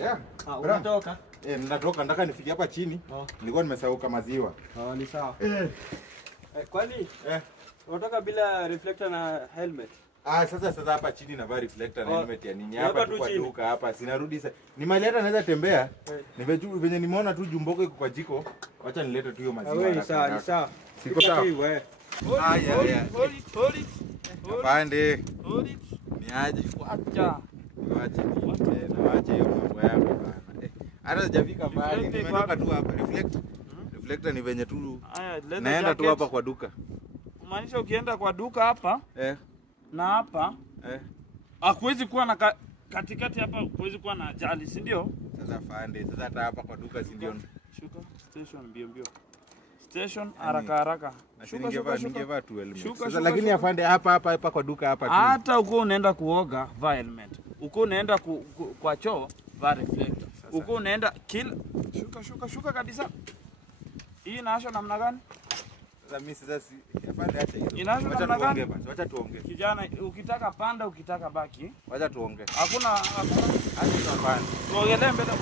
Ya. Unatoka? Ninatoka, nataka nifike hapa chini. Nilikuwa nimesahauka maziwa. Ni sawa. Kwani unatoka bila reflector na helmet? Sasa hapa chini na reflector na helmet ya nini? Hapa tu kwa duka hapa. Sinarudi sasa. Ni mali hata naweza tembea. Venye nimeona tu Jumbogo iko kwa jiko. Acha nilete tu hiyo maziwa. Ni sawa. Siko sawa. Hold it. Pande. Hold it. Ni aje? Wacha. Waache hiyo mambo yako bana. Hata sijafika mbali. Nimetoka tu hapa reflector ni venye tu. Naenda tu hapa kwa duka. Maanisha ukienda kwa duka hapa na hapa hakuwezi kuwa na katikati hapa, huwezi kuwa na ajali, si ndio? Sasa fande, sasa hata hapa kwa duka si ndio? Shuka station mbio. Station haraka. Shuka. Ningevaa tu helmet. Sasa lakini afande hapa kwa duka hapa tu. Hata uko unaenda kuoga, vaa helmet. Uko unaenda kwa choo, vaa reflector. Uko unaenda shuka kabisa. Hii inaasha namna gani? Sasa mimi sasa afande acha hizo. Inaasha namna gani? Wacha tuongee. Kijana, ukitaka panda, ukitaka baki. Wacha tuongee. Hakuna acha afande. tuongelee mbele kwa